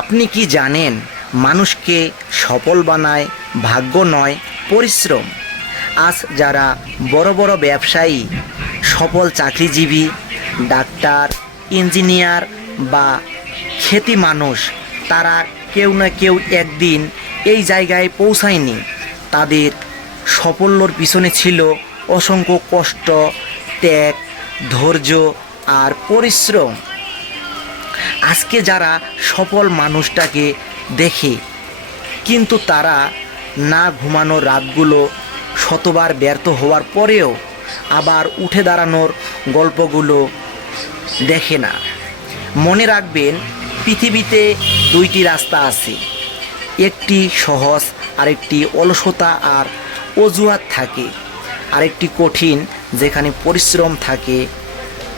আপনি কি জানেন মানুষকে সফল বানায় ভাগ্য নয় পরিশ্রম? আজ যারা বড় বড় ব্যবসায়ী, সফল চাকরিজীবী, ডাক্তার, ইঞ্জিনিয়ার বা খ্যাতি মানুষ, তারা কেউ না কেউ একদিন এই জায়গায় পৌঁছায়নি। তাদের সাফল্যর পিছনে ছিল অসংখ্য কষ্ট, ত্যাগ, ধৈর্য আর পরিশ্রম। আজকে যারা সফল মানুষটাকে দেখে, কিন্তু তারা না ঘুমানোর রাতগুলো, শতবার ব্যর্থ হওয়ার পরেও আবার উঠে দাঁড়ানোর গল্পগুলো দেখে না। মনে রাখবেন, পৃথিবীতে দুইটি রাস্তা আছে, একটি সহজ, আরেকটি অলসতা আর অজুহাত থাকে, আরেকটি কঠিন যেখানে পরিশ্রম থাকে।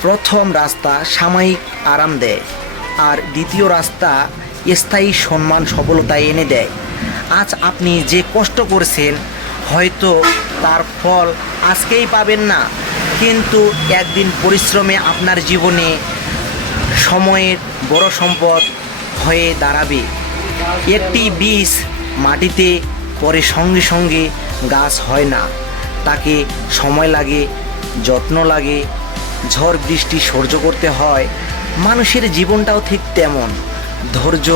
প্রথম রাস্তা সাময়িক আরাম দেয়, আর দ্বিতীয় রাস্তা স্থায়ী সম্মান, সফলতা এনে দেয়। আজ আপনি যে কষ্ট করছেন, হয়তো তার ফল আজকেই পাবেন না, কিন্তু একদিন পরিশ্রমে আপনার জীবনে সময়ের বড় সম্পদ হয়ে দাঁড়াবে। একটি বীজ মাটিতে পরে সঙ্গে সঙ্গে গাছ হয় না, তাকে সময় লাগে, যত্ন লাগে, ঝড় বৃষ্টি সহ্য করতে হয়। মানুষের জীবনটাও ঠিক তেমন, ধৈর্য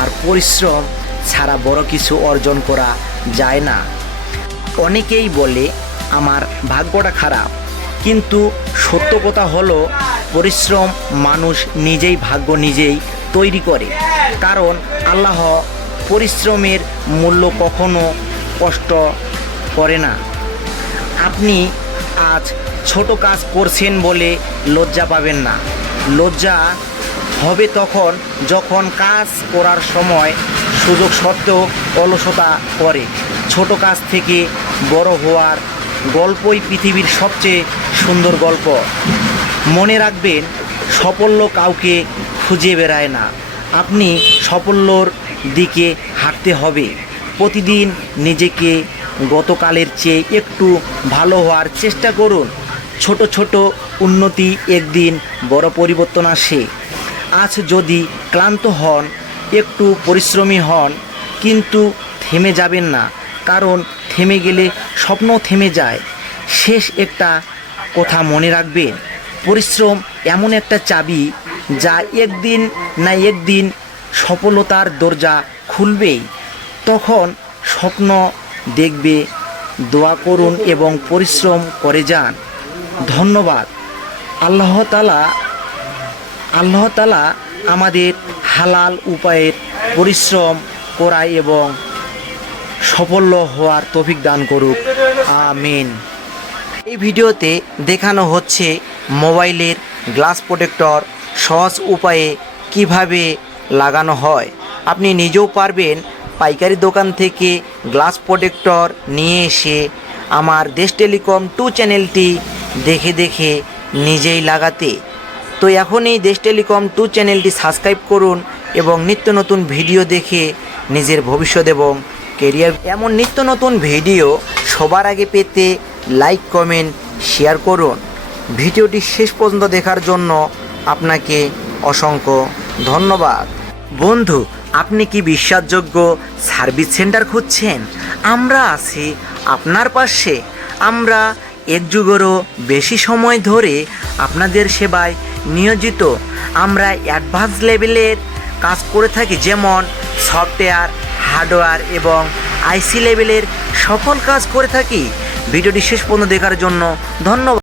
আর পরিশ্রম ছাড়া বড় কিছু অর্জন করা যায় না। অনেকেই বলে আমার ভাগ্যটা খারাপ, কিন্তু সত্য কথা হলো পরিশ্রম মানুষ নিজেই ভাগ্য নিজেই তৈরি করে। কারণ আল্লাহ পরিশ্রমের মূল্য কখনো কষ্ট করে না। আপনি আজ ছোট কাজ করছেন বলে লজ্জা পাবেন না। লজ্জা হবে তখন যখন কাজ করার সময় সুযোগ সত্ত্বেও অলসতা করে। ছোট কাজ থেকে বড় হওয়ার গল্পই পৃথিবীর সবচেয়ে সুন্দর গল্প। মনে রাখবেন, সাফল্য কাউকে খুঁজে বেড়ায় না, আপনি সাফল্যর দিকে হাঁটতে হবে। প্রতিদিন নিজেকে গতকালের চেয়ে একটু ভালো হওয়ার চেষ্টা করুন। ছোট ছোট উন্নতি একদিন বড় পরিবর্তন আসে। আজ যদি ক্লান্ত হন, একটু পরিশ্রমী হন, কিন্তু থেমে যাবেন না, কারণ থেমে গেলে স্বপ্ন থেমে যায়। শেষ একটা কথা মনে রাখবেন, পরিশ্রম এমন একটা চাবি যা একদিন না একদিন সফলতার দরজা খুলবেই। তখন স্বপ্ন দেখবে, দোয়া করুন এবং পরিশ্রম করে যান। ধন্যবাদ। আল্লাহ তাআলা আমাদের হালাল উপায়ের পরিশ্রম করায় এবং সফল হওয়ার তৌফিক দান করুক। আমিন। এই ভিডিওতে দেখানো হচ্ছে মোবাইলের গ্লাস প্রোটেক্টর সহজ উপায়ে কিভাবে লাগানো হয়। আপনি নিজেও পারবেন পাইকারি দোকান থেকে গ্লাস প্রোটেক্টর নিয়ে এসে আমার দেশ টেলিকম 2 চ্যানেলটি দেখে নিজেই লাগাতে। তো এখনই দেশ টেলিকম 2 চ্যানেলটি সাবস্ক্রাইব করুন এবং নিত্য নতুন ভিডিও দেখে নিজের ভবিষ্যৎ এবং কেরিয়ার, এমন নিত্য নতুন ভিডিও সবার আগে পেতে লাইক, কমেন্ট, শেয়ার করুন। ভিডিওটি শেষ পর্যন্ত দেখার জন্য আপনাকে অসংখ্য ধন্যবাদ। বন্ধু, আপনি কি বিশ্বাসযোগ্য সার্ভিস সেন্টার খুঁজছেন? আমরা আছি আপনার পাশে। আমরা 1 যুগেরও বেশি সময় ধরে আপনাদের সেবায় নিয়োজিত। আমরা অ্যাডভান্স লেভেলের কাজ করে থাকি, যেমন সফটওয়্যার, হার্ডওয়্যার এবং আইসি লেভেলের সফল কাজ করে থাকি। ভিডিওটি শেষ পর্যন্ত দেখার জন্য ধন্যবাদ।